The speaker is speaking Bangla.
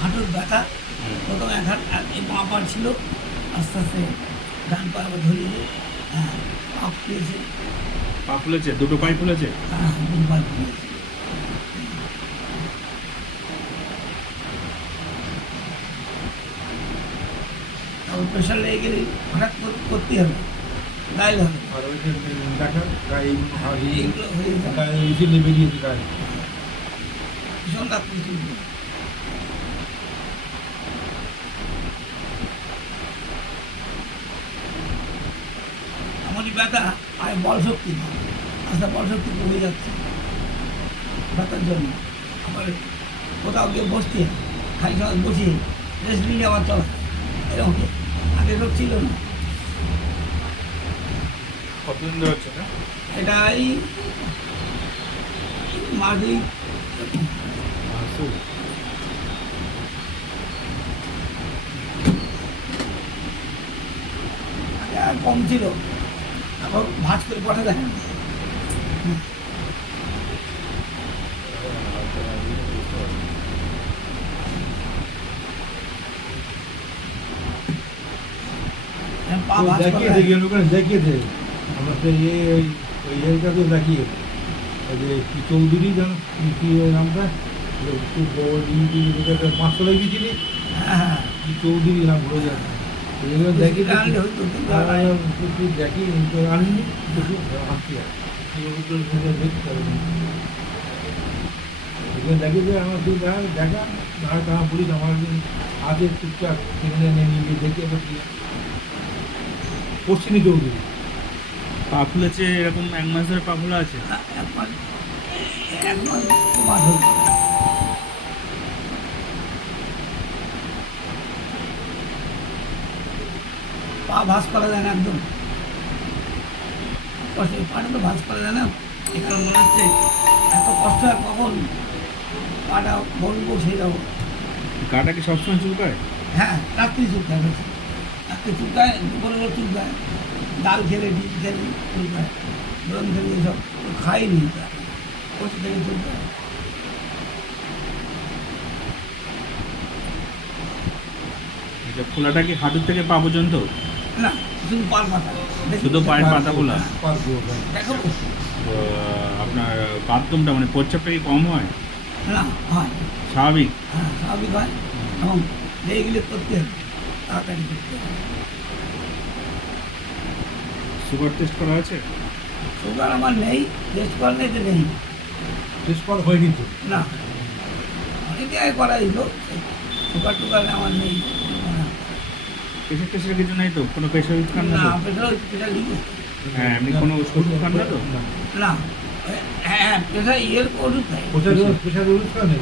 হাঁটুর ব্যথা। প্রথম এক হাত এই পা পা ছিল, আস্তে আস্তে ডান পা আবার ধরিয়ে হ্যাঁ পা ফুলেছে। পা ফুলেছে, দুটো পাই ফুলেছে। হ্যাঁ দুটো পা ফুলেছে। তারপর প্রেশার লেগে গেলে হঠাৎ করতেই হবে, গাইলে হবে। আর ওই যে দেখা গায়ে এইগুলো হয়ে যায় গায়ে বেরিয়েছে গায়ে। ভীষণ রাত্রি চলবে। আমারই ব্যথা আর বল শক্তি না, আস্তে বল শক্তি কমে যাচ্ছে ব্যথার জন্য। আবার কোথাও গিয়ে বসতে খালি সময় বসে রেস্ট নিয়ে আবার চলা এরকম আগে সব ছিল না। কতদিন ধরে হচ্ছে না? এটা এই মাঝেই আগে আর কম ছিল, তারপর ভাজ করে পাঠা দেয়। পা ভাঁজ করা দেখিয়ে দেয়। দেখি ওখানে দেখিয়ে দে আমরা তো ওই ইয়েটাকেও দেখিয়ে ওই যে কি চৌধুরী জানো কি ওই নামটা খুব বড় মাস্টার হয়ে গেছিলি হ্যাঁ হ্যাঁ কি চৌধুরী নাম ভুলে যাচ্ছে এগুলো দেখি বেশি আনলে হয়তো, কিন্তু আর নাই। তুই দেখি আনলি দেখি হাসি আর দেখতে হবে এগুলো দেখি যে আমার তুই দেখা আর তারা বলিস আমার আগে চুপচাপ সেখানে নিয়ে দেখি এবার কি পশ্চিমী চৌধুরী পা ফুলেছে এরকম 1 মাস ধরে পা ফুলা আছে? একবার মাস হল। পা ভাঁজ করা যায় না একদম, পাটা তো ভাঁজ করা যায় না। এখানে মনে হচ্ছে এত কষ্ট হয় কখন পাটা বলবো সেই যাবো। গাটা কি সবসময় চুলকায়? হ্যাঁ রাত্রি চুলকায় বেশি, রাত্রি চুলকায়, দুপুরে চুলকায়, ডাল খেলে ডিম খেলে চুলকায়, গরম খেলে এসব খাইনি বসে থেকে চুলকায়। এটা ফোলাটা কি হাঁটুর থেকে পা পর্যন্ত? না শুধু পার পাতা, শুধু পায়ের পাতা ফোলা? দেখো আপনার বাথরুমটা মানে প্রস্রাবটা কি কম হয়? না হয়, স্বাভাবিক? হ্যাঁ স্বাভাবিক হয়, এবং এইগুলো করতে হবে, তাড়াতাড়ি করতে হবে। সুগার টেস্ট করা আছে? সুগার আমার নেই, টেস্ট করার নেই তো নেই। টেস্ট করা হয়নি তো না অনেক জায়গায় করা দিল, সুগার টুগার আমার নেই। প্রেশার টেস্টের কিছু নেই তো? কোনো প্রেশার ওষুধ খান না না তো? প্রেশার লিখে হ্যাঁ এমনি কোনো ওষুধ খান না তো? না, হ্যাঁ প্রেশার ইয়ের ওষুধ খাই। প্রেশার ওষুধ খাওয়া নেই